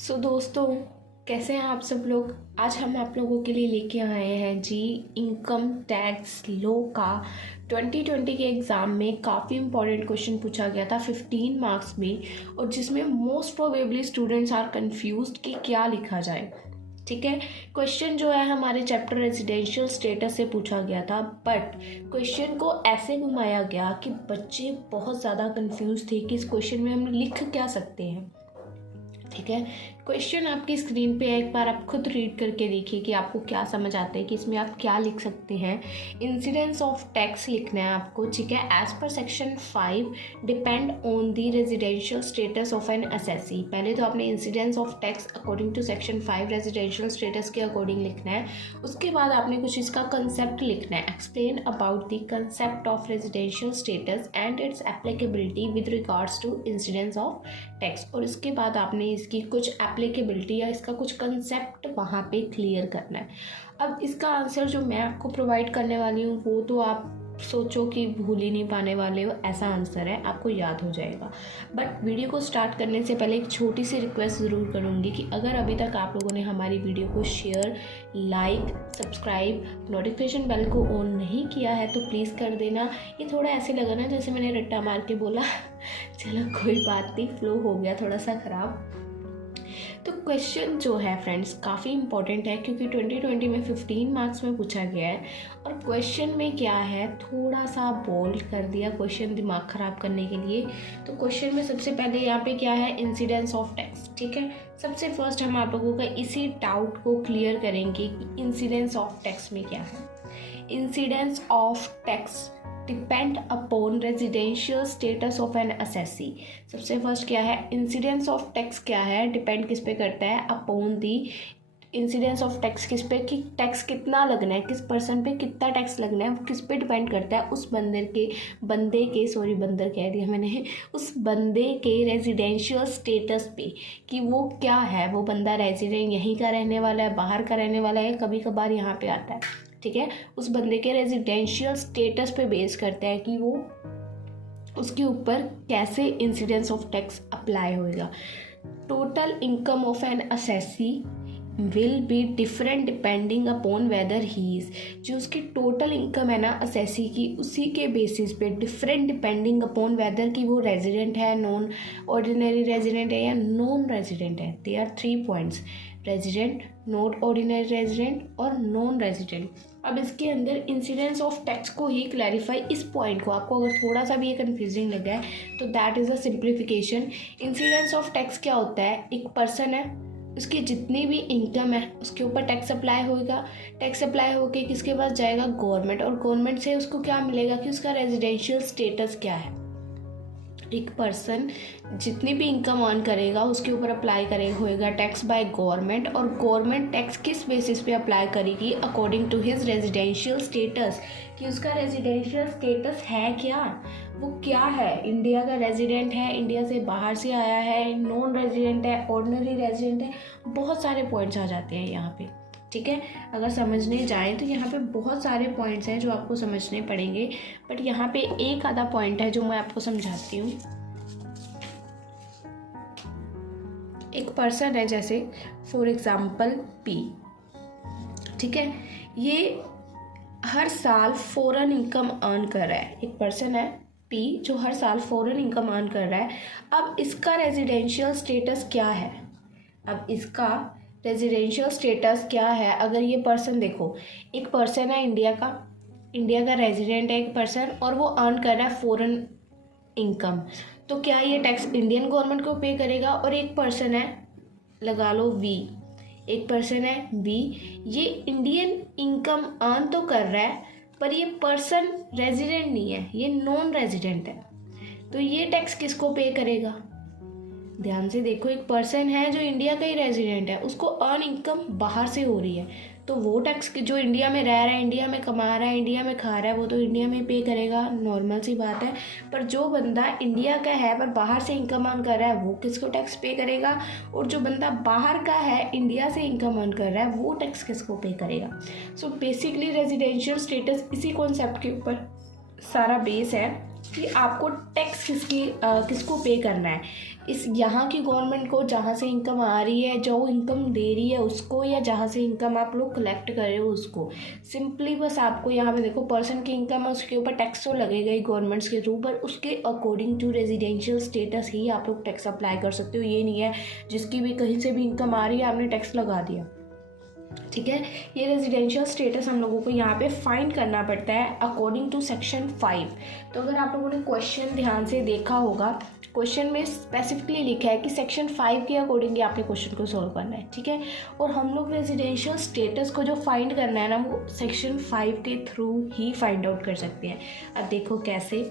दोस्तों, कैसे हैं आप सब लोग। आज हम आप लोगों के लिए लेके आए हैं जी इनकम टैक्स लॉ का 2020 के एग्ज़ाम में काफ़ी इंपॉर्टेंट क्वेश्चन पूछा गया था 15 मार्क्स में, और जिसमें most probably students are confused कि क्या लिखा जाए। ठीक है, क्वेश्चन जो है हमारे चैप्टर रेजिडेंशियल स्टेटस से पूछा गया था, बट क्वेश्चन को ऐसे घुमाया गया कि बच्चे बहुत ज़्यादा कंफ्यूज थे कि इस क्वेश्चन में हम लिख क्या सकते हैं। ठीक है, क्वेश्चन आपकी स्क्रीन पे है, एक बार आप खुद रीड करके देखिए कि आपको क्या समझ आता है कि इसमें आप क्या लिख सकते हैं। इंसिडेंस ऑफ टैक्स लिखना है आपको। ठीक है, एज पर section 5 depend on the residential status of an assessee. पहले तो आपने incidence of tax according to section 5 residential status के अकॉर्डिंग लिखना है। उसके बाद आपने कुछ इसका कंसेप्ट लिखना है, explain about the concept of residential status and its applicability with regards to incidence of tax. और इसके बाद आपने इसकी कुछ एप्लीकेबिलिटी या इसका कुछ कंसेप्ट वहाँ पे क्लियर करना है। अब इसका आंसर जो मैं आपको प्रोवाइड करने वाली हूँ वो तो आप सोचो कि भूल ही नहीं पाने वाले हो, ऐसा आंसर है, आपको याद हो जाएगा। बट वीडियो को स्टार्ट करने से पहले एक छोटी सी रिक्वेस्ट ज़रूर करूँगी कि अगर अभी तक आप लोगों ने हमारी वीडियो को share, like, subscribe, notification bell को ऑन नहीं किया है तो प्लीज़ कर देना। ये थोड़ा ऐसे लगा ना जैसे मैंने रट्टा मार के बोला चलो कोई बात नहीं, फ्लो हो गया थोड़ा सा ख़राब। तो क्वेश्चन जो है फ्रेंड्स काफ़ी इंपॉर्टेंट है क्योंकि 2020 में 15 मार्क्स में पूछा गया है। और क्वेश्चन में क्या है, थोड़ा सा बोल्ड कर दिया क्वेश्चन दिमाग ख़राब करने के लिए। तो क्वेश्चन में सबसे पहले यहाँ पे क्या है, इंसिडेंस ऑफ टैक्स। ठीक है, सबसे फर्स्ट हम आप लोगों का इसी डाउट को क्लियर करेंगे कि इंसिडेंस ऑफ टैक्स में क्या है। Incidence of tax depend upon residential status of an assessee. सबसे फर्स्ट क्या है, इंसिडेंस ऑफ टैक्स क्या है, डिपेंड किस पे करता है, upon the incidence of tax किस पे, कि टैक्स कितना लगना है, किस पर्सन पे कितना टैक्स लगना है, वो किस पे डिपेंड करता है, उस बंदर उस बंदे के रेजिडेंशियल स्टेटस पे कि वो क्या है, वो बंदा रेजिडेंट यहीं का रहने वाला है, बाहर का रहने वाला है, कभी कभार यहाँ पे आता है। ठीक है, उस बंदे के रेजिडेंशियल स्टेटस पे बेस करता है कि वो उसके ऊपर कैसे इंसिडेंस ऑफ टैक्स अप्लाई होएगा। Total income of an assessee will be different depending upon weather he is. जो उसकी टोटल इनकम है ना असेसी की, उसी के बेसिस पे डिफरेंट डिपेंडिंग अपॉन वेदर कि वो रेजिडेंट है, नॉन ऑर्डिनरी रेजिडेंट है या नॉन रेजिडेंट है। They are 3 points, resident, not ordinary resident और नॉन रेजिडेंट। अब इसके अंदर इंसिडेंस ऑफ टैक्स को ही क्लैरिफाई, इस पॉइंट को आपको अगर थोड़ा सा भी ये कन्फ्यूजिंग लगा है तो that is a simplification. Incidence of tax क्या होता है, एक पर्सन है, उसकी जितनी भी इनकम है उसके ऊपर टैक्स अप्लाई होगा। टैक्स अप्लाई होके किसके पास जाएगा, गवर्नमेंट, और गवर्नमेंट से उसको क्या मिलेगा कि उसका रेजिडेंशियल स्टेटस क्या है। एक पर्सन जितनी भी इनकम अर्न करेगा उसके ऊपर अप्लाई करे होएगा टैक्स बाय गवर्नमेंट, और गवर्नमेंट टैक्स किस बेसिस पे अप्लाई करेगी, according to his residential status, कि उसका रेजिडेंशियल स्टेटस है क्या, वो क्या है, इंडिया का रेजिडेंट है, इंडिया से बाहर से आया है, नॉन रेजिडेंट है, ऑर्डिनरी रेजिडेंट है। बहुत सारे पॉइंट्स आ जाते हैं यहाँ पे। ठीक है, अगर समझने जाएं तो यहाँ पे बहुत सारे पॉइंट्स हैं जो आपको समझने पड़ेंगे, बट यहाँ पे एक आधा पॉइंट है जो मैं आपको समझाती हूँ। एक पर्सन है जैसे फॉर एग्जाम्पल पी। ठीक है, ये हर साल फॉरेन इनकम अर्न कर रहा है। एक पर्सन है पी जो हर साल फॉरेन इनकम अर्न कर रहा है। अब इसका रेजिडेंशियल स्टेटस क्या है, रेजिडेंशियल स्टेटस क्या है। अगर ये पर्सन देखो, एक पर्सन है इंडिया का रेजिडेंट है एक पर्सन, और वो अर्न कर रहा है फॉरेन इनकम, तो क्या ये टैक्स इंडियन गवर्नमेंट को पे करेगा। और एक पर्सन है, लगा लो वी, एक पर्सन है वी, ये इंडियन इनकम अर्न तो कर रहा है पर ये पर्सन रेजिडेंट नहीं है, ये नॉन रेजिडेंट है, तो ये टैक्स किसको पे करेगा। ध्यान से देखो, एक पर्सन है जो इंडिया का ही रेजिडेंट है, उसको अर्न इनकम बाहर से हो रही है, तो वो टैक्स जो इंडिया में रह रहा है, इंडिया में कमा रहा है, इंडिया में खा रहा है, वो तो इंडिया में पे करेगा, नॉर्मल सी बात है। पर जो बंदा इंडिया का है पर बाहर से इनकम अर्न कर रहा है वो किसको टैक्स पे करेगा, और जो बंदा बाहर का है इंडिया से इनकम अर्न कर रहा है वो टैक्स किसको पे करेगा। सो बेसिकली रेजिडेंशियल स्टेटस इसी कॉन्सेप्ट के ऊपर सारा बेस है। कि आपको टैक्स किसको पे करना है, इस यहाँ की गवर्नमेंट को जहाँ से इनकम आ रही है, जो इनकम दे रही है उसको, या जहाँ से इनकम आप लोग कलेक्ट कर रहे हो उसको। सिंपली बस आपको यहाँ पे देखो पर्सन की इनकम है, उसके ऊपर टैक्स तो लगेगा ही गवर्नमेंट्स के थ्रू, पर उसके अकॉर्डिंग टू रेजिडेंशियल स्टेटस ही आप लोग टैक्स अप्लाई कर सकते हो। ये नहीं है जिसकी भी कहीं से भी इनकम आ रही है आपने टैक्स लगा दिया, ठीक है। ये रेजिडेंशियल स्टेटस हम लोगों को यहाँ पे फाइंड करना पड़ता है अकॉर्डिंग टू सेक्शन 5। तो अगर आप लोगों ने क्वेश्चन ध्यान से देखा होगा, क्वेश्चन में स्पेसिफिकली लिखा है कि सेक्शन 5 के अकॉर्डिंग ही आपने क्वेश्चन को सॉल्व करना है, ठीक है। और हम लोग रेजिडेंशियल स्टेटस को जो फाइंड करना है ना, वो सेक्शन 5 के थ्रू ही फाइंड आउट कर सकते हैं। अब देखो कैसे,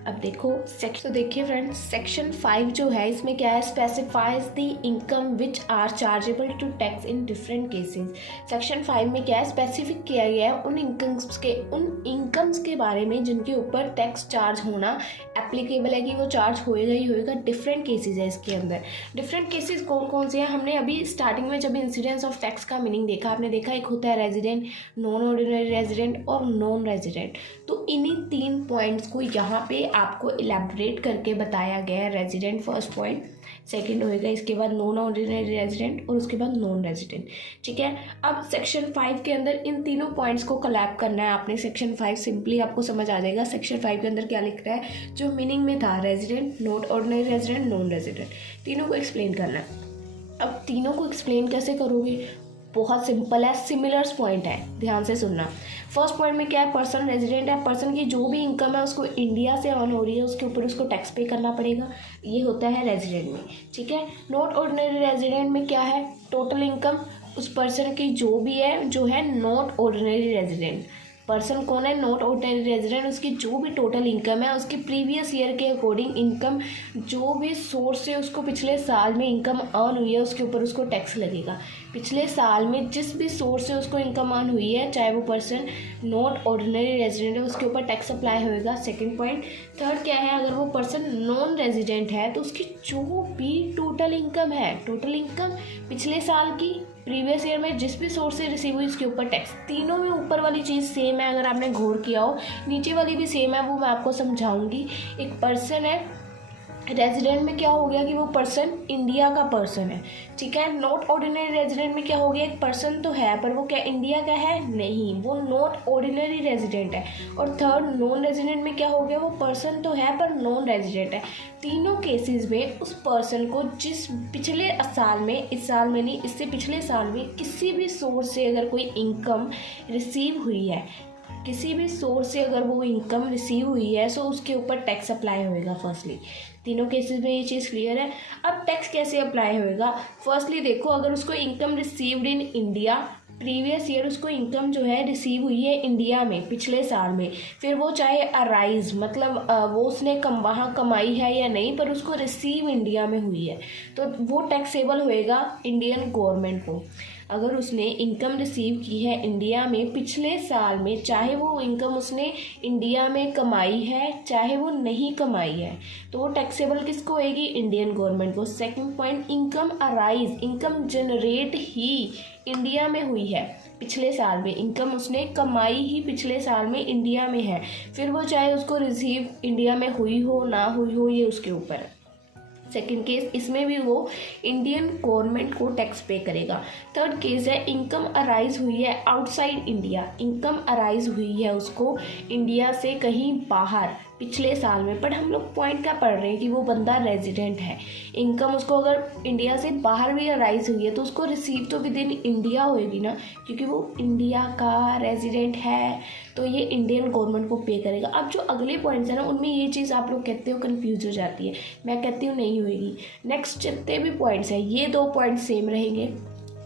अब देखो सेक्शन, तो देखिए फ्रेंड्स सेक्शन 5 जो है इसमें क्या है, specifies the income which are chargeable to tax in different cases. Section 5 में क्या है, स्पेसिफिक किया गया है उन इनकम्स के बारे में जिनके ऊपर टैक्स चार्ज होना एप्लीकेबल है, कि वो चार्ज होएगा ही होएगा। डिफरेंट केसेस है इसके अंदर। डिफरेंट केसेस कौन कौन से हैं, हमने अभी स्टार्टिंग में जब इंसिडेंस ऑफ टैक्स का मीनिंग देखा, आपने देखा एक होता है रेजिडेंट, नॉन ऑर्डिनरी रेजिडेंट और नॉन रेजिडेंट। तो इन्हीं 3 पॉइंट्स को यहाँ पे आपको इलेबोरेट करके बताया गया है। रेजिडेंट फर्स्ट पॉइंट, सेकंड होएगा इसके बाद नॉन ऑर्डिनरी रेजिडेंट और उसके बाद नॉन रेजिडेंट, ठीक है। अब सेक्शन 5 के अंदर इन तीनों पॉइंट्स को कोलैब करना है आपने। सेक्शन 5 सिंपली आपको समझ आ जाएगा सेक्शन 5 के अंदर क्या लिख रहा है, जो मीनिंग में था resident, non ordinary resident, non resident, तीनों को एक्सप्लेन करना है। अब तीनों को एक्सप्लेन कैसे करोगे, बहुत सिंपल है, सिमिलर्स पॉइंट है, ध्यान से सुनना। फर्स्ट पॉइंट में क्या है, पर्सन रेजिडेंट है, पर्सन की जो भी इनकम है उसको इंडिया से अर्न हो रही है उसके ऊपर उसको टैक्स पे करना पड़ेगा, ये होता है रेजिडेंट में, ठीक है। नॉट ऑर्डिनरी रेजिडेंट में क्या है, टोटल इनकम उस पर्सन की जो भी है, जो है नॉट ऑर्डिनरी रेजिडेंट। पर्सन कौन है, नॉट ऑर्डिनरी रेजिडेंट, उसकी जो भी टोटल इनकम है उसके प्रीवियस ईयर के अकॉर्डिंग इनकम, जो भी सोर्स से उसको पिछले साल में इनकम अर्न हुई है उसके ऊपर उसको टैक्स लगेगा। पिछले साल में जिस भी सोर्स से उसको इनकम अर्न हुई है, चाहे वो पर्सन नॉट ऑर्डिनरी रेजिडेंट है, उसके ऊपर टैक्स अप्लाई होएगा, सेकंड पॉइंट। थर्ड क्या है, अगर वो पर्सन नॉन रेजिडेंट है तो उसकी जो भी टोटल इनकम है, टोटल इनकम पिछले साल की, प्रीवियस ईयर में जिस भी सोर्स से रिसीव हुई उसके ऊपर टैक्स। तीनों में ऊपर वाली चीज़ सेम है, अगर आपने गौर किया हो, नीचे वाली भी सेम है, वो मैं आपको समझाऊंगी। एक पर्सन है रेजिडेंट में क्या हो गया कि वो पर्सन इंडिया का पर्सन है, ठीक है। नॉट ऑर्डिनरी रेजिडेंट में क्या हो गया, एक पर्सन तो है पर वो क्या इंडिया का है, नहीं, वो नॉट ऑर्डिनरी रेजिडेंट है। और थर्ड नॉन रेजिडेंट में क्या हो गया, वो पर्सन तो है पर नॉन रेजिडेंट है। तीनों केसेस में उस पर्सन को जिस पिछले साल में, इस साल में नहीं, इससे पिछले साल में किसी भी सोर्स से अगर कोई इनकम रिसीव हुई है, किसी भी सोर्स से अगर वो इनकम रिसीव हुई है, सो उसके ऊपर टैक्स अप्लाई होएगा। फर्स्टली तीनों केसेस में ये चीज़ क्लियर है। अब टैक्स कैसे अप्लाई होएगा, फर्स्टली देखो, अगर उसको income received in India, previous year उसको इनकम जो है रिसीव हुई है इंडिया में पिछले साल में, फिर वो चाहे अराइज मतलब वो उसने वहाँ कमाई है या नहीं, पर उसको रिसीव इंडिया में हुई है, तो वो टैक्सेबल होएगा इंडियन गवर्नमेंट को। अगर उसने इनकम रिसीव की है इंडिया में पिछले साल में, चाहे वो इनकम उसने इंडिया में कमाई है चाहे वो नहीं कमाई है, तो वो टैक्सेबल किसको होएगी, इंडियन गवर्नमेंट को। Second point, income arise, income generate ही इंडिया में हुई है पिछले साल में, इनकम उसने कमाई ही पिछले साल में इंडिया में है, फिर वो चाहे उसको रिसीव इंडिया में हुई हो ना हुई हो, ये उसके ऊपर है। सेकेंड केस, इसमें भी वो इंडियन गवर्नमेंट को टैक्स पे करेगा। थर्ड केस है, इनकम अराइज हुई है आउटसाइड इंडिया, इनकम अराइज हुई है उसको इंडिया से कहीं बाहर पिछले साल में, बट हम लोग पॉइंट क्या पढ़ रहे हैं कि वो बंदा रेजिडेंट है, इनकम उसको अगर इंडिया से बाहर भी अराइज हुई है तो उसको रिसीव तो विद इन इंडिया होएगी ना, क्योंकि वो इंडिया का रेजिडेंट है, तो ये इंडियन गवर्नमेंट को पे करेगा। अब जो अगले पॉइंट्स है ना, उनमें ये चीज़ आप लोग कहते हो कन्फ्यूज हो जाती है, मैं कहती हूँ नहीं होएगी। नेक्स्ट जितने भी पॉइंट्स हैं, ये 2 पॉइंट सेम रहेंगे,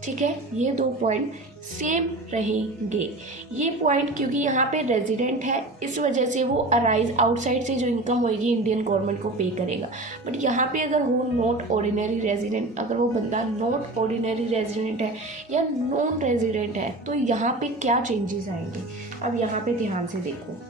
ठीक है, ये 2 पॉइंट सेम रहेंगे। ये पॉइंट क्योंकि यहाँ पे रेजिडेंट है, इस वजह से वो अराइज आउटसाइड से जो इनकम होगी इंडियन गवर्नमेंट को पे करेगा। बट यहाँ पे अगर वो नॉट ऑर्डिनरी रेजिडेंट, अगर वो बंदा नॉट ऑर्डिनरी रेजिडेंट है या नॉन रेजिडेंट है, तो यहाँ पे क्या चेंजेस आएंगे, अब यहाँ पे ध्यान से देखो।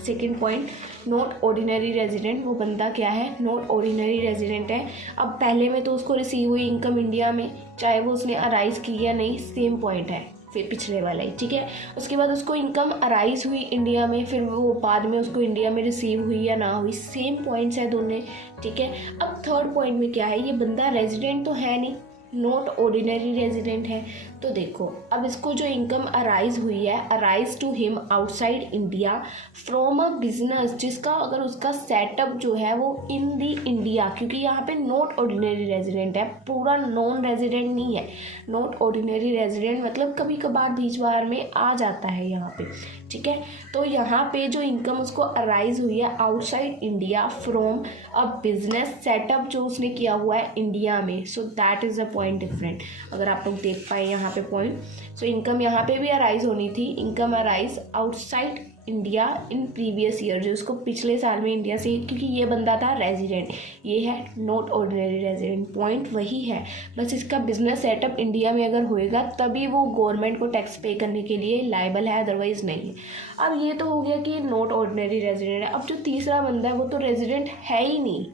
Second point, not ordinary resident, वो बंदा क्या है, नॉट ऑर्डिनरी रेजिडेंट है। अब पहले में तो उसको रिसीव हुई इनकम इंडिया में, चाहे वो उसने अराइज की या नहीं, सेम पॉइंट है, फिर पिछले वाला ही, ठीक है। उसके बाद उसको इनकम अराइज हुई इंडिया में, फिर वो बाद में उसको इंडिया में रिसीव हुई या ना हुई, सेम पॉइंट्स है दोनों, ठीक है। अब थर्ड पॉइंट में क्या है, ये बंदा रेजिडेंट तो है नहीं, नॉट ऑर्डिनरी रेजिडेंट है। तो देखो अब इसको जो इनकम अराइज हुई है, arise to him outside India from a business, जिसका अगर उसका सेटअप जो है वो इन दी इंडिया, क्योंकि यहाँ पे नॉट ऑर्डिनरी रेजिडेंट है, पूरा नॉन रेजिडेंट नहीं है। नॉट ऑर्डिनरी रेजिडेंट मतलब कभी कभार बीच बार में आ जाता है यहाँ पे, ठीक है। तो यहाँ पे जो इनकम उसको अराइज हुई है outside India from a business setup जो उसने किया हुआ है इंडिया में, so that is a point different. अगर आप लोग देख पाए यहाँ पे पॉइंट, सो इनकम यहाँ पे भी अराइज होनी थी, income arise outside India in previous year, जो उसको पिछले साल में इंडिया से, क्योंकि ये बंदा था रेजिडेंट, ये है नॉट ऑर्डिनरी रेजिडेंट, पॉइंट वही है, बस इसका बिजनेस सेटअप इंडिया में अगर होएगा तभी वो गवर्नमेंट को टैक्स पे करने के लिए लायबल है, अदरवाइज नहीं है। अब ये तो हो गया कि नॉट ऑर्डिनरी रेजिडेंट है। अब जो तीसरा बंदा है वो तो रेजिडेंट है ही नहीं,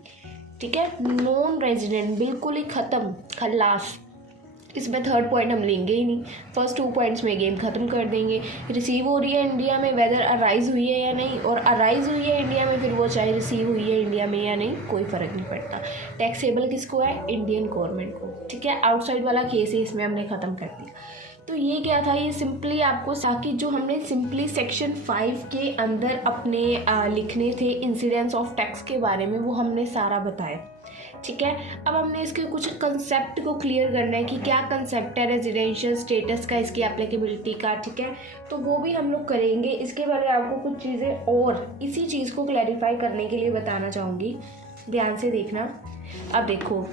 ठीक है, नॉन रेजिडेंट, बिल्कुल ही ख़त्म, खल्लास। इसमें थर्ड पॉइंट हम लेंगे ही नहीं, फर्स्ट 2 पॉइंट्स में गेम ख़त्म कर देंगे। रिसीव हो रही है इंडिया में, वेदर अराइज हुई है या नहीं, और अराइज हुई है इंडिया में, फिर वो चाहे रिसीव हुई है इंडिया में या नहीं, कोई फ़र्क नहीं पड़ता। टैक्सेबल किसको है, इंडियन गवर्नमेंट को, ठीक है। आउटसाइड वाला केस है, इसमें हमने ख़त्म कर दिया। तो ये क्या था, ये सिंपली आपको ताकि जो हमने सिंपली सेक्शन 5 के अंदर अपने लिखने थे इंसिडेंस ऑफ टैक्स के बारे में, वो हमने सारा बताया, ठीक है। अब हमने इसके कुछ कंसेप्ट को क्लियर करना है कि क्या कंसेप्ट है रेजिडेंशियल स्टेटस का, इसकी एप्लीकेबिलिटी का, ठीक है। तो वो भी हम लोग करेंगे। इसके बारे में आपको कुछ चीज़ें और इसी चीज़ को क्लैरिफाई करने के लिए बताना चाहूँगी, ध्यान से देखना। अब देखो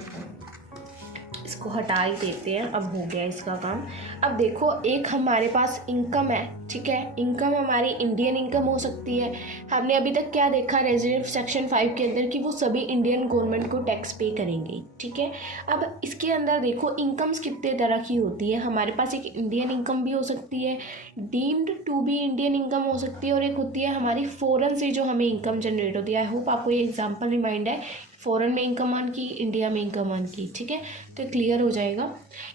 इसको हटा ही देते हैं, अब हो गया इसका काम। अब देखो एक हमारे पास इनकम है, ठीक है, इनकम हमारी इंडियन इनकम हो सकती है। हमने अभी तक क्या देखा रेजिडेंट सेक्शन 5 के अंदर कि वो सभी इंडियन गवर्नमेंट को टैक्स पे करेंगे, ठीक है। अब इसके अंदर देखो इनकम्स कितने तरह की होती है, हमारे पास एक इंडियन इनकम भी हो सकती है, deemed to be Indian income हो सकती है, और एक होती है हमारी फ़ॉरेन से जो हमें इनकम जनरेट होती है। आई होप आपको ये एग्जाम्पल रिमाइंड है, फ़ॉरेन में इनकम अर्न की, इंडिया में इनकम अर्न की, ठीक है, तो क्लियर हो जाएगा।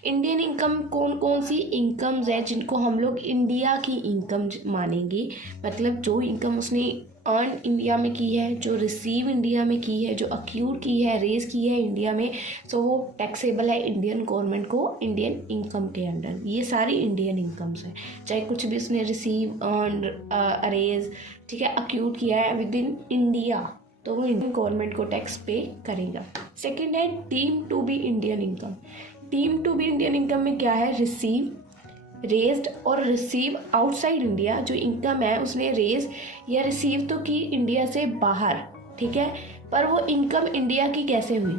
इंडियन इनकम कौन कौन सी इनकम्स है जिनको हम लोग इंडिया की इनकम मानेंगे, मतलब जो इनकम उसने अर्न इंडिया में की है, जो रिसीव इंडिया में की है, जो अक्यूर की है, रेज की है इंडिया में, सो वो टैक्सेबल है इंडियन गवर्नमेंट को इंडियन इनकम के अंडर। ये सारी इंडियन इनकम्स हैं, चाहे कुछ भी उसने रिसीव, अर्न, अरेज, ठीक है, अक्यूर किया है विद इन इंडिया, तो वो इंडियन गवर्नमेंट को टैक्स पे करेगा। सेकेंड है deem to be Indian income. Deem to be Indian income में क्या है, रिसीव, रेज्ड और रिसीव आउटसाइड इंडिया, जो इनकम है उसने रेज या रिसीव तो की इंडिया से बाहर, ठीक है, पर वो इनकम इंडिया की कैसे हुई,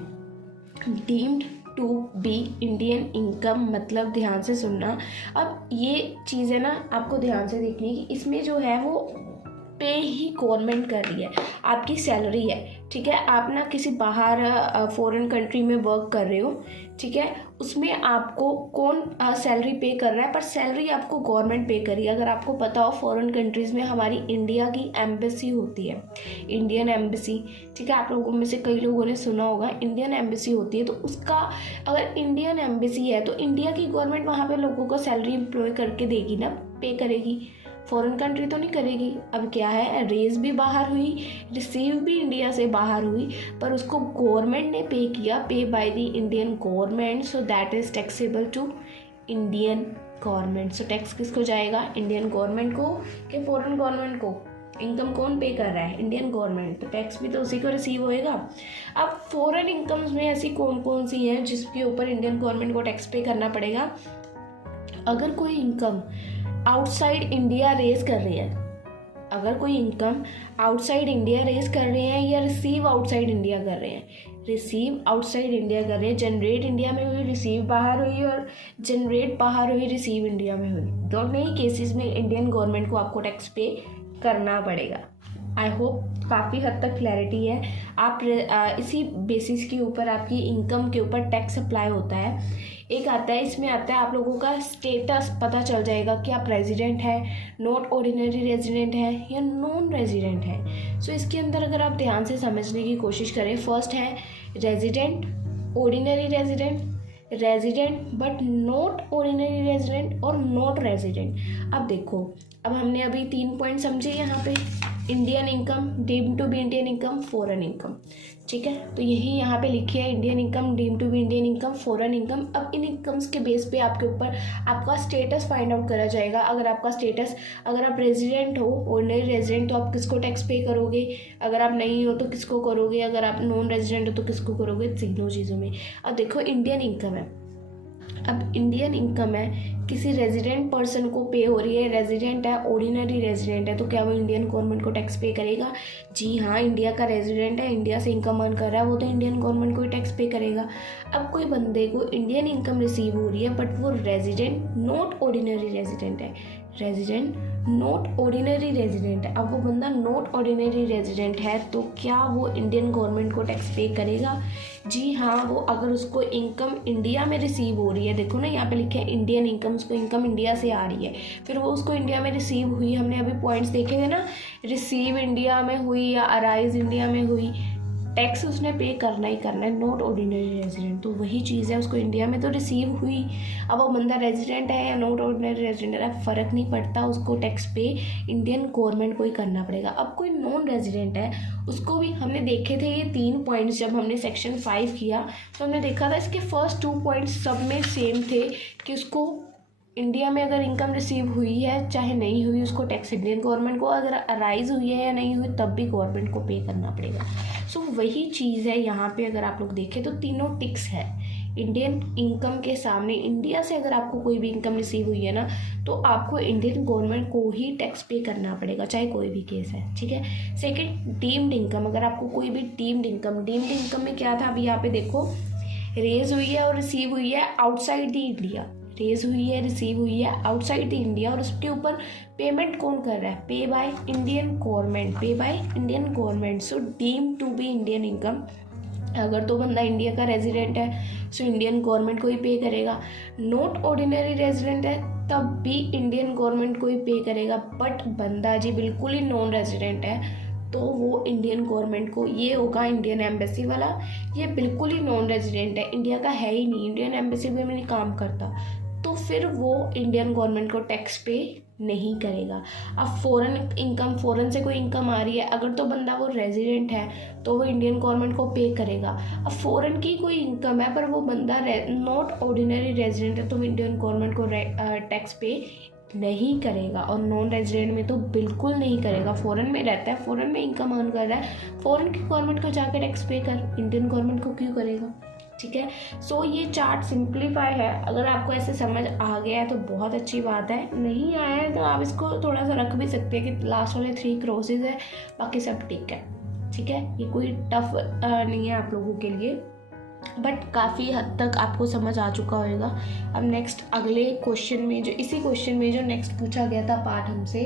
deemed to be Indian income, मतलब ध्यान से सुनना। अब ये चीज़ है ना आपको ध्यान से देखनी कि इसमें जो है वो पे ही गवर्नमेंट कर रही है, आपकी सैलरी है, ठीक है। आप ना किसी बाहर फॉरेन कंट्री में वर्क कर रहे हो, ठीक है, उसमें आपको कौन सैलरी पे कर रहा है, पर सैलरी आपको गवर्नमेंट पे करी। अगर आपको पता हो फॉरेन कंट्रीज़ में हमारी इंडिया की एम्बेसी होती है, इंडियन एम्बेसी, ठीक है, आप लोगों में से कई लोगों ने सुना होगा इंडियन एम्बेसी होती है। तो उसका अगर इंडियन एम्बेसी है तो इंडिया की गवर्नमेंट वहाँ पे लोगों को सैलरी एम्प्लॉय करके देगी ना, पे करेगी, फॉरेन कंट्री तो नहीं करेगी। अब क्या है, रेज भी बाहर हुई, रिसीव भी इंडिया से बाहर हुई, पर उसको गवर्नमेंट ने पे किया, pay by the Indian government, so that is taxable to Indian government. So tax किसको जाएगा, इंडियन गवर्नमेंट को कि फॉरेन गवर्नमेंट को। इनकम कौन पे कर रहा है, इंडियन गवर्नमेंट, तो टैक्स भी तो उसी को रिसीव होएगा। अब फॉरेन इनकम्स में ऐसी कौन कौन सी हैं जिसके ऊपर इंडियन गवर्नमेंट को टैक्स पे करना पड़ेगा। अगर कोई इनकम आउटसाइड इंडिया रेज कर रही है, अगर कोई इनकम आउटसाइड इंडिया रेज कर रहे हैं या रिसीव आउटसाइड इंडिया कर रहे हैं, रिसीव आउटसाइड इंडिया कर रहे हैं, जनरेट इंडिया में हुई, रिसीव बाहर हुई, और जनरेट बाहर हुई, रिसीव इंडिया में हुई, दोनों ही केसेस में इंडियन गवर्नमेंट को आपको टैक्स पे करना पड़ेगा। आई होप काफ़ी हद तक क्लैरिटी है। आप इसी बेसिस के ऊपर आपकी इनकम के ऊपर टैक्स अप्लाई होता है। एक आता है, इसमें आता है आप लोगों का स्टेटस पता चल जाएगा कि आप रेजिडेंट है, नॉट ऑर्डिनरी रेजिडेंट है या नॉन रेजिडेंट है। सो इसके अंदर अगर आप ध्यान से समझने की कोशिश करें, फर्स्ट है resident, ordinary resident, resident but not ordinary resident और नॉट रेजिडेंट। अब देखो, अब हमने अभी 3 पॉइंट समझे यहाँ पे, Indian income, deemed to be Indian income, foreign income, ठीक है। तो यही यहाँ पे लिखी है, Indian income, deemed to be Indian income, foreign income. अब इन इनकम्स के बेस पे आपके ऊपर आपका स्टेटस फाइंड आउट करा जाएगा। अगर आपका स्टेटस, अगर आप रेजिडेंट हो, ऑर्डिनरी रेजिडेंट, तो आप किसको टैक्स पे करोगे, अगर आप नहीं हो तो किसको करोगे, अगर आप नॉन रेजिडेंट हो तो किसको करोगे, तीनों चीज़ों में। अब देखो इंडियन इनकम है, अब इंडियन इनकम है, किसी रेजिडेंट पर्सन को पे हो रही है, रेजिडेंट है, ऑर्डिनरी रेजिडेंट है, तो क्या वो इंडियन गवर्नमेंट को टैक्स पे करेगा? जी हाँ, इंडिया का रेजिडेंट है, इंडिया से इनकम अर्न कर रहा है, वो तो इंडियन गवर्नमेंट को ही टैक्स पे करेगा। अब कोई बंदे को इंडियन इनकम रिसीव हो रही है बट वो रेजिडेंट नॉट ऑर्डिनरी रेजिडेंट है, रेजिडेंट नॉट ऑर्डिनरी रेजिडेंट है। अब वो बंदा नॉट ऑर्डिनरी रेजिडेंट है तो क्या वो इंडियन गवर्नमेंट को टैक्स पे करेगा? जी हाँ, वो अगर उसको इनकम इंडिया में रिसीव हो रही है, देखो ना यहाँ पे लिखे है इंडियन इनकम, उसको इनकम इंडिया से आ रही है, फिर वो उसको इंडिया में रिसीव हुई, हमने अभी पॉइंट्स देखे थे ना, रिसीव इंडिया में हुई या अराइज इंडिया में हुई, टैक्स उसने पे करना ही करना है, नॉट ऑर्डिनरी रेजिडेंट। तो वही चीज़ है, उसको इंडिया में तो रिसीव हुई, अब वो बंदा रेजिडेंट है या नॉट ऑर्डिनरी रेजिडेंट है फ़र्क नहीं पड़ता, उसको टैक्स पे इंडियन गवर्नमेंट को ही करना पड़ेगा। अब कोई नॉन रेजिडेंट है, उसको भी हमने देखे थे ये 3 पॉइंट्स, जब हमने सेक्शन 5 किया तो हमने देखा था इसके फर्स्ट 2 पॉइंट्स सब में सेम थे कि उसको इंडिया में अगर इनकम रिसीव हुई है चाहे नहीं हुई, उसको टैक्स इंडियन गवर्नमेंट को, अगर अराइज हुई है या नहीं हुई तब भी गवर्नमेंट को पे करना पड़ेगा। सो वही चीज़ है यहाँ पे, अगर आप लोग देखें तो तीनों टिक्स है। इंडियन इनकम के सामने, इंडिया से अगर आपको कोई भी इनकम रिसीव हुई है ना, तो आपको इंडियन गवर्नमेंट को ही टैक्स पे करना पड़ेगा, चाहे कोई भी केस है, ठीक है। सेकेंड, डीम्ड इनकम, अगर आपको कोई भी डीम्ड इनकम में क्या था, अभी यहाँ पे देखो, रेज हुई है और रिसीव हुई है आउटसाइड द इंडिया, रेज हुई है, रिसीव हुई है आउटसाइड द इंडिया, और उसके ऊपर पेमेंट कौन कर रहा है? Pay by Indian government, pay by Indian government. So deem to be Indian income, अगर तो बंदा इंडिया का रेजिडेंट है सो इंडियन गवर्नमेंट को ही पे करेगा, नॉट ऑर्डिनरी रेजिडेंट है तब भी इंडियन गवर्नमेंट को ही पे करेगा, बट बंदा जी बिल्कुल ही नॉन रेजिडेंट है तो वो इंडियन गवर्नमेंट को, ये होगा इंडियन एम्बेसी वाला, ये बिल्कुल ही नॉन रेजिडेंट है, इंडिया का है ही नहीं, इंडियन एम्बेसी में नहीं काम करता, तो फिर वो इंडियन गवर्नमेंट को टैक्स पे नहीं करेगा। अब फॉरेन इनकम, फॉरेन से कोई इनकम आ रही है, अगर तो बंदा वो रेजिडेंट है तो वो इंडियन गवर्नमेंट को पे करेगा। अब फॉरेन की कोई इनकम है पर वो बंदा नॉट ऑर्डिनरी रेजिडेंट है तो वो इंडियन गवर्नमेंट को टैक्स पे नहीं करेगा, और नॉन रेजिडेंट में तो बिल्कुल नहीं करेगा। फॉरेन में रहता है, फॉरेन में इनकम अर्न कर रहा है, फॉरेन की गवर्नमेंट को जाकर टैक्स पे कर, इंडियन गवर्नमेंट को क्यों करेगा, ठीक है। सो ये चार्ट सिंप्लीफाई है, अगर आपको ऐसे समझ आ गया है तो बहुत अच्छी बात है, नहीं आया है तो आप इसको थोड़ा सा रख भी सकते हैं कि लास्ट वाले 3 क्रॉसेज है, बाकी सब ठीक है, ठीक है। ये कोई टफ नहीं है आप लोगों के लिए, बट काफ़ी हद तक आपको समझ आ चुका होगा। अब नेक्स्ट अगले क्वेश्चन में, जो इसी क्वेश्चन में जो नेक्स्ट पूछा गया था पार्ट हमसे,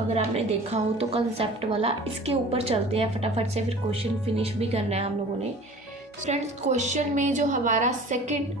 अगर आपने देखा हो तो कंसेप्ट वाला, इसके ऊपर चलते हैं फटाफट से, फिर क्वेश्चन फिनिश भी करना है हम लोगों ने। फ्रेंड्स, क्वेश्चन में जो हमारा सेकंड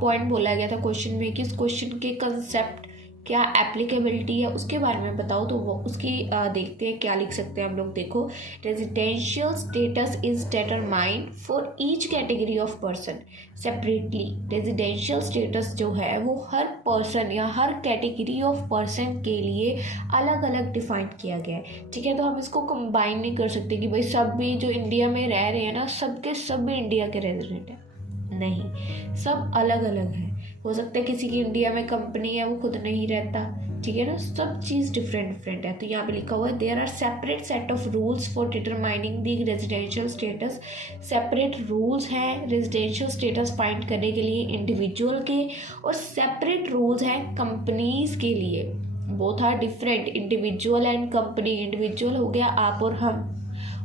पॉइंट बोला गया था क्वेश्चन में कि उस क्वेश्चन के कंसेप्ट क्या एप्लीकेबिलिटी है उसके बारे में बताओ, तो वो उसकी देखते हैं क्या लिख सकते हैं हम लोग। देखो, residential status is determined for each category of person separately. Residential status जो है वो हर पर्सन या हर कैटेगरी ऑफ पर्सन के लिए अलग अलग डिफाइन किया गया है, ठीक है। तो हम इसको कंबाइन नहीं कर सकते कि भाई सब भी जो इंडिया में रह रहे हैं ना, सबके सब भी इंडिया के रेजिडेंट हैं, नहीं, सब अलग अलग हैं। हो सकता है किसी की इंडिया में कंपनी है वो खुद नहीं रहता, ठीक है ना, सब चीज़ डिफरेंट है। तो यहाँ पे लिखा हुआ है there are separate set of rules for determining the residential status. Separate rules हैं रेजिडेंशियल स्टेटस फाइंड करने के लिए इंडिविजुअल के, और सेपरेट रूल्स हैं कंपनीज के लिए। Both are different, individual and company. Individual हो गया आप और हम,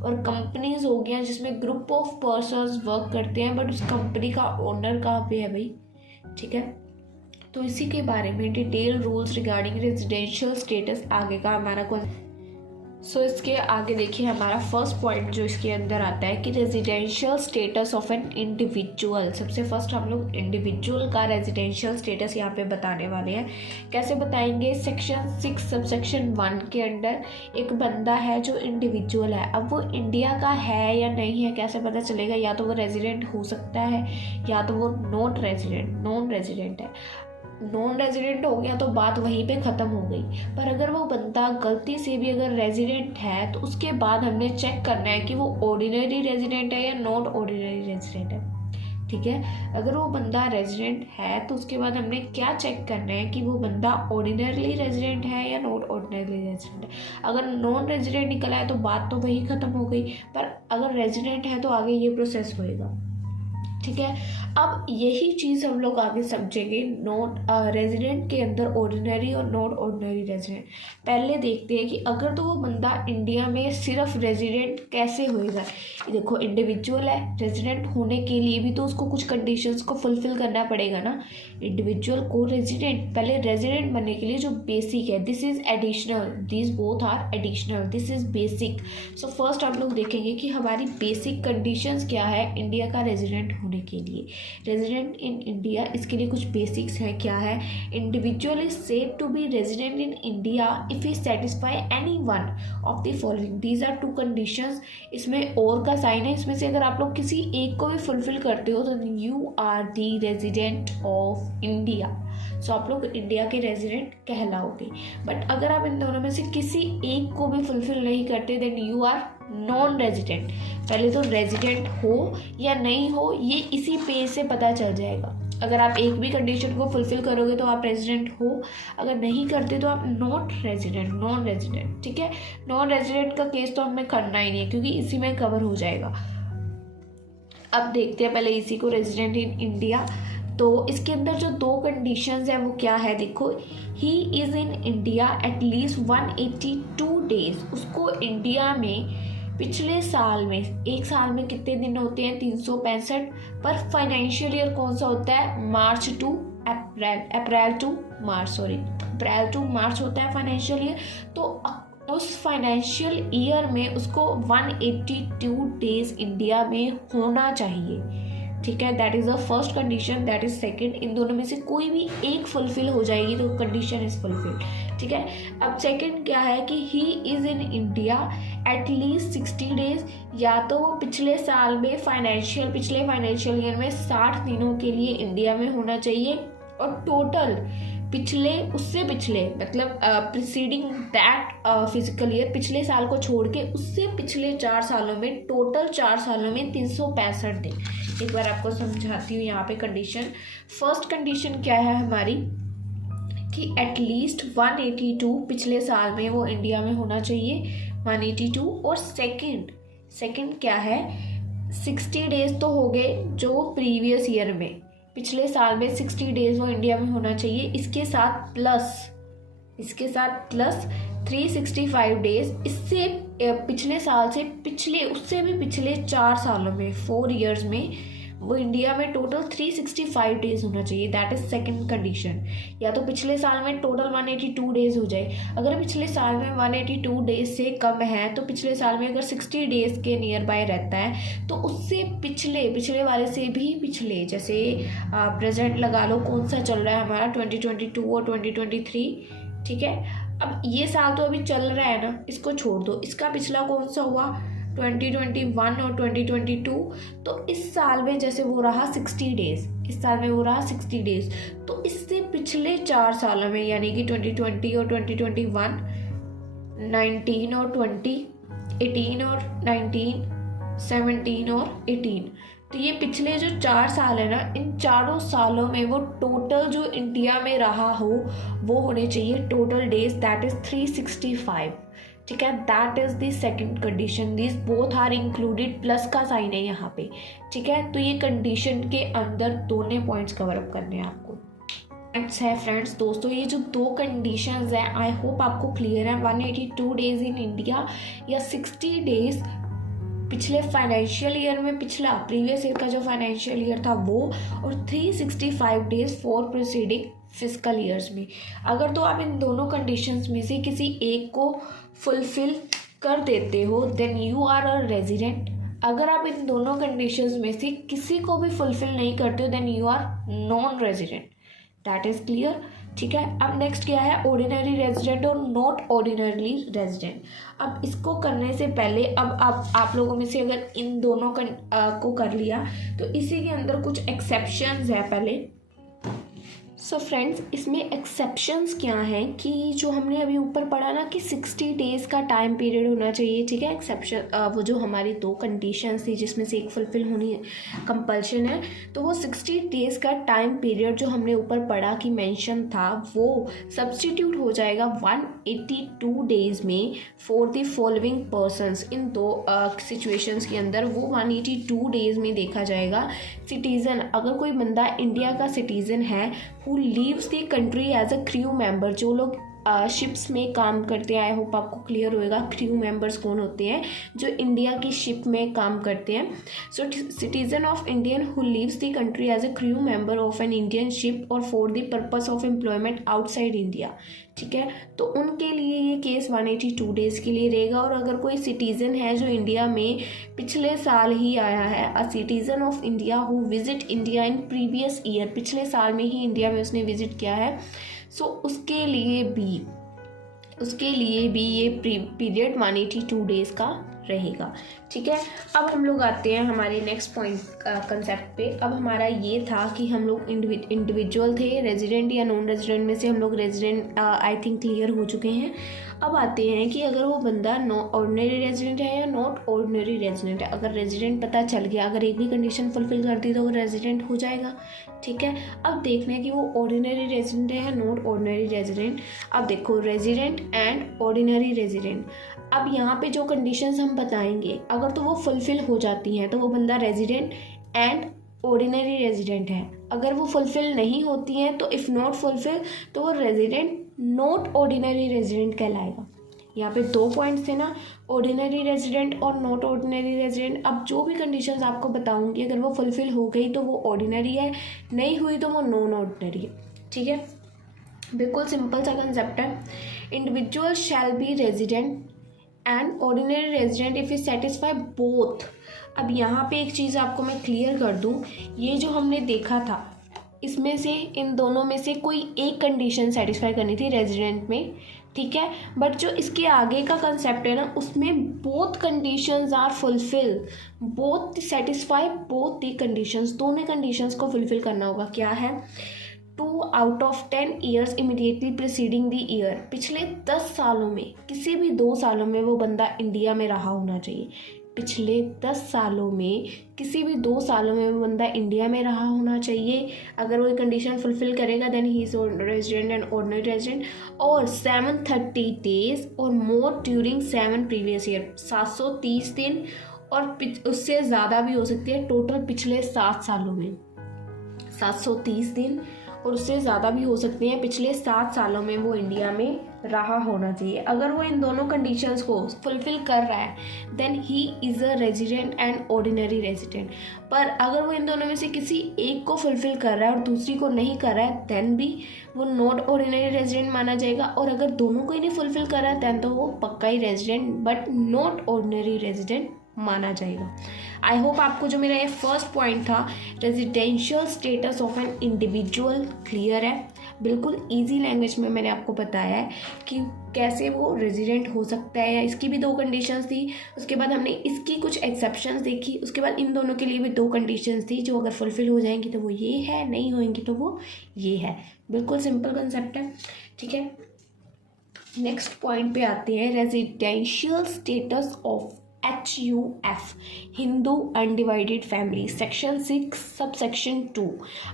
और कंपनीज हो गया जिसमें ग्रुप ऑफ पर्सन्स वर्क करते हैं, बट उस कंपनी का ओनर कहाँ पे है भाई, ठीक है। तो इसी के बारे में detail rules regarding residential status आगे का हमारा सो इसके आगे देखिए हमारा फर्स्ट पॉइंट जो इसके अंदर आता है कि residential status of an individual. सबसे फर्स्ट हम लोग इंडिविजुअल का रेजिडेंशियल स्टेटस यहाँ पे बताने वाले हैं। कैसे बताएंगे? सेक्शन 6 सबसेक्शन 1 के अंडर एक बंदा है जो इंडिविजुअल है। अब वो इंडिया का है या नहीं है कैसे पता चलेगा? या तो वो रेजिडेंट हो सकता है या तो वो नॉन रेजिडेंट है। नॉन रेजिडेंट हो गया तो बात वहीं पे ख़त्म हो गई। पर अगर वो बंदा गलती से भी अगर रेजिडेंट है तो उसके बाद हमने चेक करना है कि वो ऑर्डिनरी रेजिडेंट है या नॉन ऑर्डिनरी रेजिडेंट है। ठीक है, अगर वो बंदा रेजिडेंट है तो उसके बाद हमने क्या चेक करना है कि वो बंदा ऑर्डिनरली रेजिडेंट है या नॉन ऑर्डिनरली रेजिडेंट है। अगर नॉन रेजिडेंट निकला है तो बात तो वही ख़त्म हो गई, पर अगर रेजिडेंट है तो आगे ये प्रोसेस होएगा। ठीक है, अब यही चीज़ हम लोग आगे समझेंगे नॉन रेजिडेंट के अंदर ऑर्डिनरी और नॉन ऑर्डिनरी रेजिडेंट। पहले देखते हैं कि अगर तो वो बंदा इंडिया में सिर्फ रेजिडेंट कैसे होएगा। देखो इंडिविजुअल है, रेजिडेंट होने के लिए भी तो उसको कुछ कंडीशंस को फुलफिल करना पड़ेगा ना। इंडिविजुअल को रेजिडेंट, पहले रेजिडेंट बनने के लिए जो बेसिक है, this is additional, this both are additional, this is basic. So first हम लोग देखेंगे कि हमारी बेसिक कंडीशंस क्या है इंडिया का रेजिडेंट होने के लिए। रेजिडेंट इन इंडिया, इसके लिए कुछ बेसिक्स हैं। क्या है? Individual is said to be resident in India if he satisfy any one of the following, these are 2 conditions. इसमें और का साइन है, इसमें से अगर आप लोग किसी एक को भी फुलफिल करते हो तो you are the resident of India. So आप लोग इंडिया के रेजिडेंट कहलाओगे। बट अगर आप इन दोनों में से किसी एक को भी फुलफिल नहीं करते then you are non resident. पहले तो रेजिडेंट हो या नहीं हो ये इसी पेज से पता चल जाएगा। अगर आप एक भी कंडीशन को फुलफिल करोगे तो आप रेजिडेंट हो, अगर नहीं करते तो आप नॉन रेजिडेंट। ठीक है, नॉन रेजिडेंट का केस तो हमें करना ही नहीं है क्योंकि इसी में कवर हो जाएगा। अब देखते हैं पहले इसी को, रेजिडेंट इन इंडिया। तो इसके अंदर जो 2 कंडीशंस है वो क्या है? देखो, he is in India at least 182 days. उसको इंडिया में पिछले साल में, एक साल में कितने दिन होते हैं? 365। पर फाइनेंशियल ईयर कौन सा होता है? मार्च टू अप्रैल टू मार्च होता है फाइनेंशियल ईयर। तो उस फाइनेंशियल ईयर में उसको 182 डेज इंडिया में होना चाहिए। ठीक है, that is the first condition, that is second. इन दोनों में से कोई भी एक फुलफिल हो जाएगी तो कंडीशन इज फुलफिल। ठीक है, अब सेकंड क्या है कि he is in India at least 60 days, या तो वो पिछले साल में पिछले फाइनेंशियल ईयर में 60 दिनों के लिए इंडिया में होना चाहिए, और टोटल उससे पिछले मतलब प्रीसीडिंग दैट फिजिकल ईयर, पिछले साल को छोड़ के उससे पिछले 4 सालों में, टोटल 4 सालों में 365 दिन। एक बार आपको समझाती हूँ यहाँ पे कंडीशन। फर्स्ट कंडीशन क्या है हमारी कि एटलीस्ट 182 पिछले साल में वो इंडिया में होना चाहिए, 182। और सेकंड क्या है? 60 डेज तो हो गए जो प्रीवियस ईयर में, पिछले साल में 60 डेज वो इंडिया में होना चाहिए। इसके साथ प्लस 365 डेज, इससे पिछले साल से उससे भी पिछले 4 सालों में, 4 ईयर्स में वो इंडिया में टोटल 365 डेज होना चाहिए। That is second condition. या तो पिछले साल में टोटल 182 डेज हो जाए। अगर पिछले साल में 182 डेज से कम है तो पिछले साल में अगर 60 डेज के नियर बाय रहता है तो उससे पिछले वाले से भी पिछले, जैसे प्रेजेंट लगा लो कौन सा चल रहा है हमारा, 2022 और 2023। ठीक है, अब ये साल तो अभी चल रहा है ना, इसको छोड़ दो। इसका पिछला कौन सा हुआ? 2021 और 2022। तो इस साल में जैसे वो रहा 60 डेज, इस साल में वो रहा 60 डेज। तो इससे पिछले 4 सालों में यानी कि 2020 और 2021, 19 और 20, 18 और 19, 17 और 18, तो ये पिछले जो 4 साल है ना, इन चारों सालों में वो टोटल जो इंडिया में रहा हो वो होने चाहिए टोटल डेज, दैट इज 365। ठीक है, that is the second condition. This both are included, plus का साइन है यहाँ पे। ठीक है, तो ये कंडीशन के अंदर दोनों पॉइंट्स कवर अप करने हैं आपको। है फ्रेंड्स, दोस्तों ये जो 2 कंडीशंस हैं आई होप आपको क्लियर है। 182 डेज इन इंडिया या 60 डेज पिछले फाइनेंशियल ईयर में, पिछला प्रीवियस ईयर का जो फाइनेंशियल ईयर था वो, और 365 days for preceding physical years में। अगर तो आप इन दोनों कंडीशंस में से किसी एक को फुलफिल कर देते हो then you are a resident. अगर आप इन दोनों कंडीशंस में से किसी को भी फुलफिल नहीं करते हो then you are non resident. That is clear. ठीक है, अब नेक्स्ट क्या है, ऑर्डिनरी रेजिडेंट और नॉट ऑर्डिनरी रेजिडेंट। अब इसको करने से पहले अब आप लोगों में से अगर इन दोनों को कर लिया तो इसी के अंदर कुछ एक्सेप्शंस है पहले। सो फ्रेंड्स, इसमें एक्सेप्शंस क्या हैं कि जो हमने अभी ऊपर पढ़ा ना कि 60 डेज़ का टाइम पीरियड होना चाहिए। ठीक है, एक्सेप्शन वो जो हमारी दो कंडीशंस थी जिसमें से एक फुलफिल होनी कंपल्शन है, तो वो 60 डेज़ का टाइम पीरियड जो हमने ऊपर पढ़ा कि मेंशन था वो सब्सटीट्यूट हो जाएगा 182 डेज़ में फॉर द फॉलोइंग पर्सनस। इन दो सिचुएशंस के अंदर वो 182 डेज़ में देखा जाएगा। सिटीज़न, अगर कोई बंदा इंडिया का सिटीज़न है who leaves the country as a crew member, जो लोग शिप्स में काम करते हैं, आई होप आपको क्लियर होएगा क्रू मेंबर्स कौन होते हैं, जो इंडिया की शिप में काम करते हैं। So citizen of Indian who leaves the country as a crew member of an Indian ship और for the purpose of employment outside India. ठीक है, तो उनके लिए ये केस 182 डेज़ के लिए रहेगा। और अगर कोई सिटीज़न है जो इंडिया में पिछले साल ही आया है, a citizen of India who visit India in previous year, पिछले साल में ही इंडिया में उसने विजिट किया है, सो उसके लिए भी ये पीरियड 182 डेज़ का रहेगा। ठीक है, अब हम लोग आते हैं हमारे नेक्स्ट पॉइंट कंसेप्ट पे। अब हमारा ये था कि हम लोग इंडिविजुअल थे, रेजिडेंट या नॉन रेजिडेंट में से हम लोग रेजिडेंट आई थिंक क्लियर हो चुके हैं। अब आते हैं कि अगर वो बंदा ऑर्डिनरी रेजिडेंट है या नॉट ऑर्डिनरी रेजिडेंट है। अगर रेजिडेंट पता चल गया, अगर एक भी कंडीशन फुलफिल कर दी तो वो रेजिडेंट हो जाएगा। ठीक है, अब देखना है कि वो ऑर्डिनरी रेजिडेंट है या नॉट ऑर्डिनरी रेजिडेंट। अब देखो, रेजिडेंट एंड ऑर्डिनरी रेजिडेंट, अब यहाँ पे जो कंडीशंस हम बताएंगे अगर तो वो फुलफिल हो जाती हैं तो वो बंदा रेजिडेंट एंड ऑर्डिनरी रेजिडेंट है। अगर वो फुलफिल नहीं होती हैं तो इफ़ नॉट फुलफिल तो वो रेजिडेंट नॉट ऑर्डिनरी रेजिडेंट कहलाएगा। यहाँ पे 2 पॉइंट्स थे ना, ऑर्डिनरी रेजिडेंट और नॉट ऑर्डिनरी रेजिडेंट। अब जो भी कंडीशंस आपको बताऊंगी अगर वो फुलफिल हो गई तो वो ऑर्डिनरी है, नहीं हुई तो वो नॉन ऑर्डिनरी है। ठीक है, बिल्कुल सिंपल सा कंसेप्ट है। Individual shall be resident and ordinary resident if is satisfy both. अब यहाँ पे एक चीज़ आपको मैं क्लियर कर दूँ, ये जो हमने देखा था इसमें से इन दोनों में से कोई एक कंडीशन सेटिस्फाई करनी थी रेजिडेंट में। ठीक है, बट जो इसके आगे का कंसेप्ट है ना उसमें both conditions are fulfil, both satisfy both the conditions, दोनों कंडीशंस को फुलफिल करना होगा। क्या है, 2 out of 10 years immediately preceding the year, पिछले 10 सालों में किसी भी 2 सालों में वो बंदा इंडिया में रहा होना चाहिए। पिछले 10 सालों में किसी भी 2 सालों में वो बंदा इंडिया में रहा होना चाहिए। अगर वो कंडीशन फुलफिल करेगा then he is resident and ordinary resident. और 730 डेज और मोर ड्यूरिंग 7 प्रीवियस ईयर, 730 दिन और उससे ज़्यादा भी हो सकती है टोटल पिछले 7 सालों में। 730 दिन और उससे ज़्यादा भी हो सकती हैं पिछले 7 सालों में वो इंडिया में रहा होना चाहिए। अगर वो इन दोनों कंडीशंस को फुलफिल कर रहा है then he is a resident and ordinary resident. पर अगर वो इन दोनों में से किसी एक को फुलफिल कर रहा है और दूसरी को नहीं कर रहा है देन भी वो नॉट ऑर्डिनरी रेजिडेंट माना जाएगा। और अगर दोनों को ही नहीं फुलफिल कर रहा है देन तो वो पक्का ही resident but not ordinary resident माना जाएगा। आई होप आपको जो मेरा ये फर्स्ट पॉइंट था residential status of an individual clear है। बिल्कुल इजी लैंग्वेज में मैंने आपको बताया है कि कैसे वो रेजिडेंट हो सकता है। या इसकी भी 2 कंडीशंस थी, उसके बाद हमने इसकी कुछ एक्सेप्शंस देखी, उसके बाद इन दोनों के लिए भी 2 कंडीशंस थी जो अगर फुलफिल हो जाएंगी तो वो ये है, नहीं होएंगी तो वो ये है। बिल्कुल सिंपल कंसेप्ट है। ठीक है, नेक्स्ट पॉइंट पे आते हैं, residential status of HUF Hindu undivided family, section 6 sub section 2।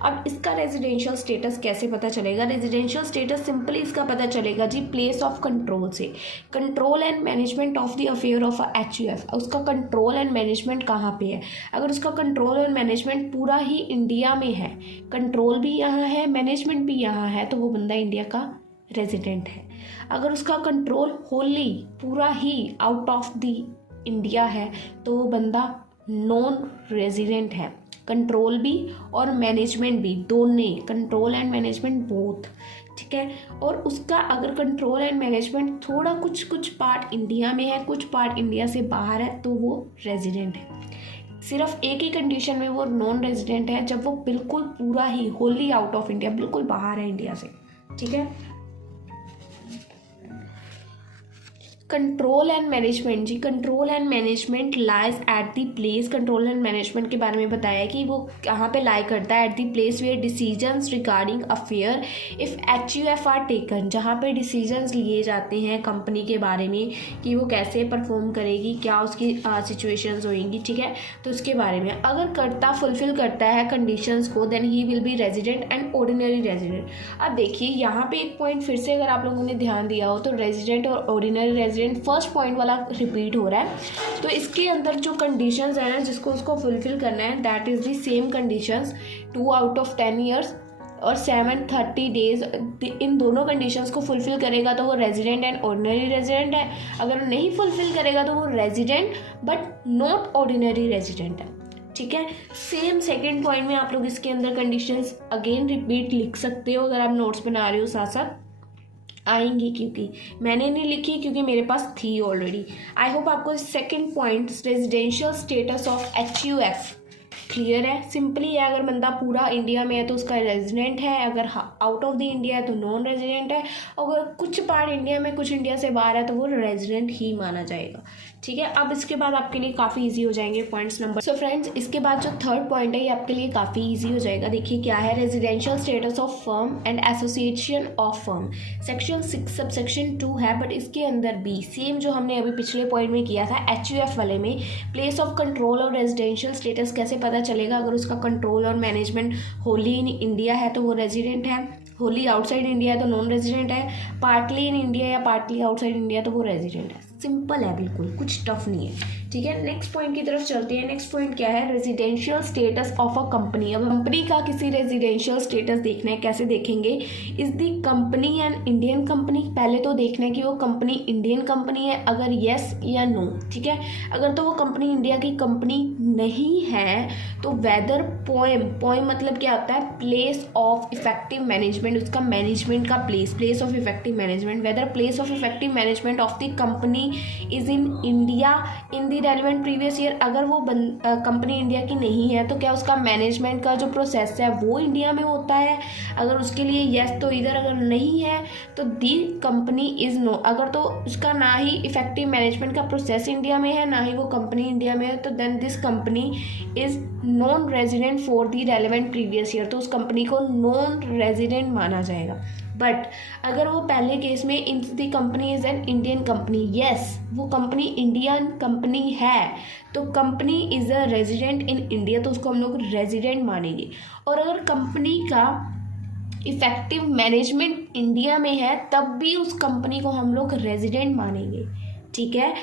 अब इसका रेजिडेंशियल स्टेटस कैसे पता चलेगा? रेजिडेंशियल स्टेटस सिंपली इसका पता चलेगा जी प्लेस ऑफ कंट्रोल से। Control and management of the affair of HUF, उसका कंट्रोल एंड मैनेजमेंट कहाँ पे है? अगर उसका कंट्रोल एंड मैनेजमेंट पूरा ही इंडिया में है, कंट्रोल भी यहाँ है मैनेजमेंट भी यहाँ है, तो वो बंदा इंडिया का रेजिडेंट है। अगर उसका कंट्रोल होली पूरा ही आउट ऑफ द इंडिया है तो वो बंदा नॉन रेजिडेंट है। कंट्रोल भी और मैनेजमेंट भी, दोनों, कंट्रोल एंड मैनेजमेंट बोथ, ठीक है। और उसका अगर कंट्रोल एंड मैनेजमेंट थोड़ा कुछ पार्ट इंडिया में है, कुछ पार्ट इंडिया से बाहर है, तो वो रेजिडेंट है। सिर्फ एक ही कंडीशन में वो नॉन रेजिडेंट है, जब वो बिल्कुल पूरा ही होली आउट ऑफ इंडिया, बिल्कुल बाहर है इंडिया से, ठीक है। कंट्रोल एंड मैनेजमेंट जी, control and management lies at the place, control and management के बारे में बताया कि वो कहाँ पे लाई करता है, at the place where decisions regarding affair of HUF are taken, जहाँ पे डिसीजंस लिए जाते हैं कंपनी के बारे में कि वो कैसे परफॉर्म करेगी, क्या उसकी सिचुएशंस होएंगी, ठीक है। तो उसके बारे में अगर फुलफिल करता है कंडीशंस को, then he will be resident and ordinary resident. अब देखिए यहाँ पे एक पॉइंट फिर से अगर आप लोगों ने ध्यान दिया हो तो रेजिडेंट और ऑर्डिनरी रेजिडेंट फर्स्ट पॉइंट वाला रिपीट हो रहा है। तो इसके अंदर जो कंडीशंस है ना जिसको उसको फुलफिल करना है, that is the same conditions 2 out of 10 years और 730 डेज। इन दोनों कंडीशंस को फुलफिल करेगा तो वो रेजिडेंट एंड ऑर्डिनरी रेजिडेंट है। अगर नहीं फुलफिल करेगा तो वो resident but not ordinary resident है, ठीक है। सेम सेकंड पॉइंट में आप लोग इसके अंदर कंडीशंस अगेन रिपीट लिख सकते हो अगर आप नोट्स बना रहे हो, साथ साथ आएंगी, क्योंकि मैंने नहीं लिखी क्योंकि मेरे पास थी ऑलरेडी। आई होप आपको second point residential status of HUF clear है। सिंपली है, अगर बंदा पूरा इंडिया में है तो उसका रेजिडेंट है, अगर आउट ऑफ द इंडिया है तो नॉन रेजिडेंट है, अगर कुछ पार्ट इंडिया में कुछ इंडिया से बाहर है तो वो रेजिडेंट ही माना जाएगा, ठीक है। अब इसके बाद आपके लिए काफ़ी इजी हो जाएंगे पॉइंट्स नंबर। सो फ्रेंड्स, इसके बाद जो थर्ड पॉइंट है ये आपके लिए काफ़ी इजी हो जाएगा। देखिए क्या है, residential status of firm and association of firm, section 6 subsection 2 है, बट इसके अंदर भी सेम जो हमने अभी पिछले पॉइंट में किया था HUF वाले में, प्लेस ऑफ कंट्रोल और रेजिडेंशियल स्टेटस कैसे पता चलेगा। अगर उसका कंट्रोल और मैनेजमेंट होली इन इंडिया है तो वो रेजिडेंट है, होली आउटसाइड इंडिया है तो नॉन रेजिडेंट है, पार्टली इन इंडिया या पार्टली आउटसाइड इंडिया तो वो रेजिडेंट है। सिंपल है, बिल्कुल कुछ टफ नहीं है, ठीक है। नेक्स्ट पॉइंट की तरफ चलते हैं। नेक्स्ट पॉइंट क्या है, residential status of a company. अब कंपनी का किसी रेजिडेंशियल स्टेटस देखना है, कैसे देखेंगे, is the company N Indian company. पहले तो देखना है कि वो कंपनी इंडियन कंपनी है, अगर येस या नो, ठीक है। अगर तो वो कंपनी इंडिया की कंपनी नहीं है तो वेदर पोएम मतलब क्या होता है, प्लेस ऑफ इफेक्टिव मैनेजमेंट, उसका मैनेजमेंट का place of effective management, whether place of effective management of the company is in India in the relevant previous year. अगर वो कंपनी इंडिया की नहीं है तो क्या उसका मैनेजमेंट का जो प्रोसेस है वो इंडिया में होता है, अगर उसके लिए येस तो इधर, अगर नहीं है तो दी कंपनी इज नो। अगर तो उसका ना ही इफेक्टिव मैनेजमेंट का प्रोसेस इंडिया में है, ना ही वो कंपनी इंडिया में है, तो then this company is non resident for the relevant previous year, तो उस कंपनी को नॉन रेजिडेंट माना जाएगा। बट अगर वो पहले केस में in the company is an Indian company, yes वो कंपनी इंडियन कंपनी है तो company is a resident in India, तो उसको हम लोग रेजिडेंट मानेंगे। और अगर कंपनी का इफेक्टिव मैनेजमेंट इंडिया में है तब भी उस कंपनी को हम लोग रेजिडेंट मानेंगे, ठीक है।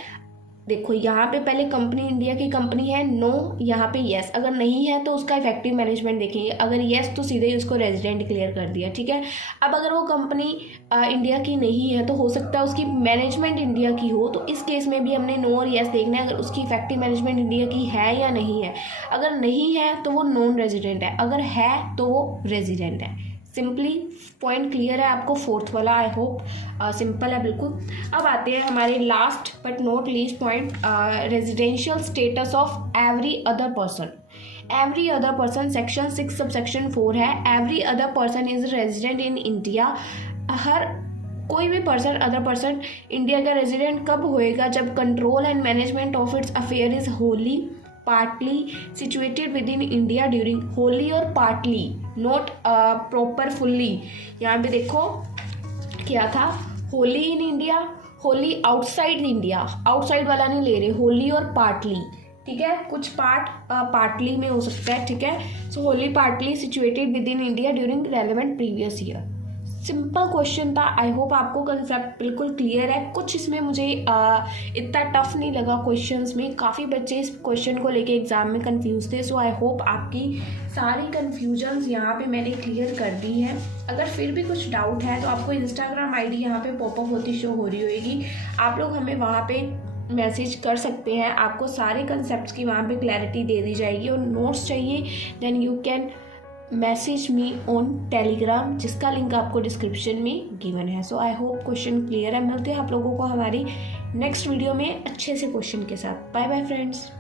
देखो यहाँ पे पहले कंपनी इंडिया की कंपनी है, नो, यहाँ पे येस, अगर नहीं है तो उसका इफेक्टिव मैनेजमेंट देखेंगे, अगर येस तो सीधे ही उसको रेजिडेंट डिक्लेयर कर दिया, ठीक है। अब अगर वो कंपनी इंडिया की नहीं है तो हो सकता है उसकी मैनेजमेंट इंडिया की हो, तो इस केस में भी हमने नो और येस देखना है, अगर उसकी इफेक्टिव मैनेजमेंट इंडिया की है या नहीं है। अगर नहीं है तो वो नॉन रेजिडेंट है, अगर है तो वो रेजिडेंट है। सिंपली पॉइंट क्लियर है आपको, फोर्थ वाला, आई होप सिंपल है बिल्कुल। अब आते हैं हमारे last but not least point, residential status of every other person. Every other person section 6 subsection 4 है, every other person is resident in India. हर कोई भी पर्सन, अदर पर्सन इंडिया का रेजिडेंट कब होएगा, जब control and management of its affair is wholly partly situated with in India during, wholly और partly, not proper fully. यहाँ पे देखो क्या था, Holi in India, Holi outside India, outside वाला नहीं ले रहे, होली और पार्टली, ठीक है। कुछ पार्ट पार्टली में हो सकता है, ठीक है। So wholly partly situated with in India during relevant previous year. Simple question था, आई होप आपको कंसेप्ट बिल्कुल क्लियर है। कुछ इसमें मुझे इतना टफ नहीं लगा क्वेश्चंस में, काफ़ी बच्चे इस क्वेश्चन को लेके एग्जाम में कंफ्यूज थे, सो आई होप आपकी सारी कन्फ्यूजन्स यहाँ पे मैंने क्लियर कर दी है। अगर फिर भी कुछ डाउट है तो आपको इंस्टाग्राम आईडी यहाँ पे पॉपअप होती शो हो रही होगी, आप लोग हमें वहाँ पे मैसेज कर सकते हैं, आपको सारे कंसेप्ट की वहाँ पे क्लैरिटी दे दी जाएगी। और नोट्स चाहिए then you can message me on Telegram, जिसका लिंक आपको डिस्क्रिप्शन में गिवन है। So I hope question clear है। मिलते हैं आप लोगों को हमारी नेक्स्ट वीडियो में अच्छे से क्वेश्चन के साथ। Bye bye friends.